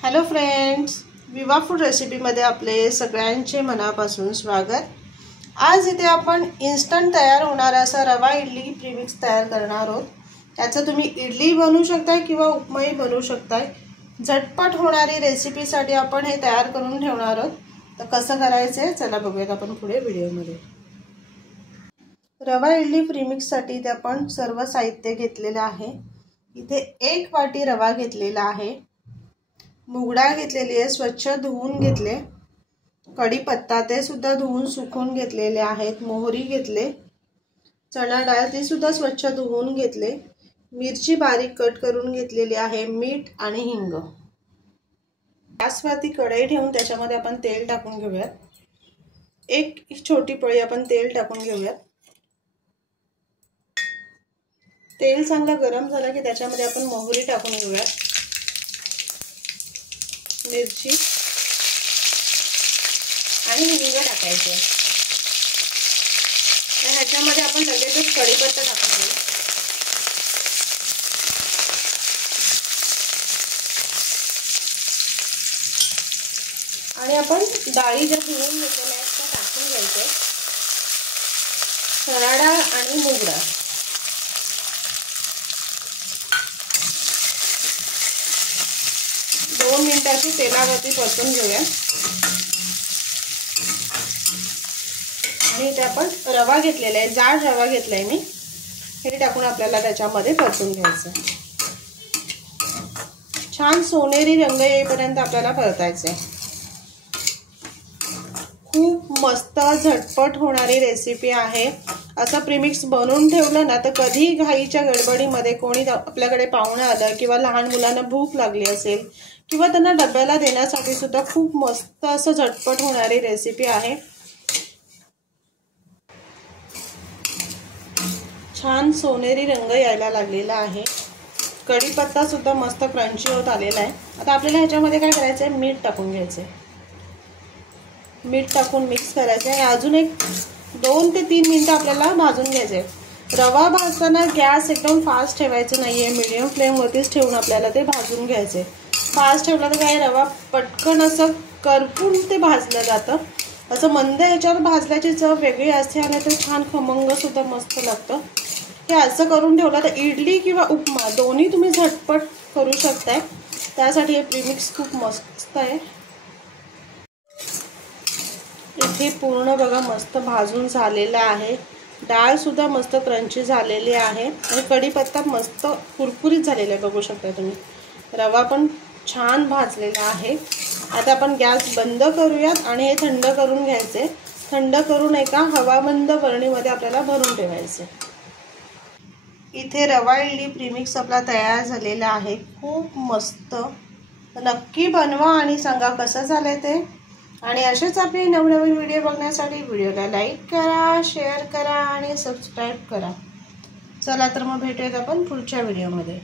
Hello friends, विवा food रेसिपीमध्ये आपले सगळ्यांचे मनापासून स्वागत। आज इथे आपण इन्स्टंट तयार होणारा असा रवा इडली प्रीमिक्स तयार करणार आहोत। त्याचं तुम्ही इडली बनवू शकता किंवा उपमाही बनवू शकता। झटपट होणारी रेसिपीसाठी आपण हे तयार करून ठेवणार आहोत। तर कसं करायचं चला बघूयात आपण पुढे व्हिडिओमध्ये। रवा इडली प्रीमिक्ससाठी इथे आपण सर्व साहित्य घेतलेले आहे। इथे 1 वाटी रवा घेतलेला आहे, मुगडा घेतलेली आहे, स्वच्छ धुवून घेतले, कढीपत्ता ते सुद्धा धुवून सुकवून घेतलेले आहेत, मोहरी घेतले, चणा डाळ ती सुद्धा स्वच्छ धुवून घेतले, मिरची बारीक कट करून घेतलेली आहे, मीठ आणि हिंग। गॅसवरती कढई ठेवून त्याच्यामध्ये आपण तेल टाकून घेऊयात। एक छोटी पळी आपण तेल टाकून घेऊयात। तेल चांगलं गरम झालं की त्याच्यामध्ये आपण मोहरी टाकून घेऊयात, मिरची आणि हिंग टाकायचे। ह्याच्यामध्ये आपण लगेचच कढीपत्ता टाकायचा आणि आपण डाळी ज्या धुवून घेतलेल्या आहेत त्या टाकून घ्यायच्या। चणा डाळ आणि मूग डाळ दोन मिनिटांची तेलावरती परतून घेऊया। आणि इथे आपण रवा घेतलेला आहे, जाड रवा घेतलाय मी, हे टाकून आपल्याला त्याच्यामध्ये परतून घ्यायचं। छान सोनेरी रंग येईपर्यंत आपल्याला परतायचं आहे। खूप मस्त झटपट होणारी रेसिपी आहे। असं प्रीमिक्स बनवून ठेवलं ना तर कधी घाईच्या गडबडीमध्ये कोणी आपल्याकडे पाहुणे आलं किंवा लहान मुलांना भूक लागली असेल किंवा त्यांना डब्याला देण्यासाठी सुद्धा खूप मस्त असं झटपट होणारी रेसिपी आहे। छान सोनेरी रंग यायला लागलेला आहे, कढीपत्ता सुद्धा मस्त क्रंची होत आलेला आहे। आता आपल्याला ह्याच्यामध्ये काय करायचं आहे, मीठ टाकून घ्यायचं आहे। मीठ टाकून मिक्स करायचं आहे। अजून एक 2 ते 3 मिनिटं आपल्याला भाजून घ्यायचं आहे। रवा भाजताना गॅस एकदम फास्ट ठेवायचं नाहीये, मीडियम फ्लेमवरतीच ठेवून आपल्याला ते भाजून घ्यायचं आहे। फास्ट ठेवला तर काय रवा पटकन असं करपून ते भाजलं जातं। असं मंद ह्याच्यावर भाजल्याची चव वेगळी असते आणि ते छान खमंग सुद्धा मस्त लागतं। हे असं करून ठेवलं तर इडली किंवा उपमा दोन्ही तुम्ही झटपट करू शकताय। त्यासाठी हे प्रीमिक्स खूप मस्त आहे। इथे पूर्ण बघा मस्त भाजून झालेला आहे, डाळ सुद्धा मस्त क्रंची झालेली आहे आणि कढीपत्ता मस्त कुरकुरीत झालेला आहे, बघू शकता तुम्ही। रवा पण छान भाजलेला आहे। आता आपण गॅस बंद करूयात आणि हे थंड करून घ्यायचे। थंड करून एका हवाबंद बरणीमध्ये आपल्याला भरून ठेवायचे। इथे रवा इडली प्रीमिक्स आपला तयार झालेला आहे, खूप मस्त। नक्की बनवा आणि सांगा कसं झालंय ते। आणि असेच आपले नवनवीन व्हिडिओ बघण्यासाठी व्हिडिओला लाईक करा, शेअर करा आणि सबस्क्राईब करा। चला तर मग भेटूयात आपण पुढच्या व्हिडिओमध्ये।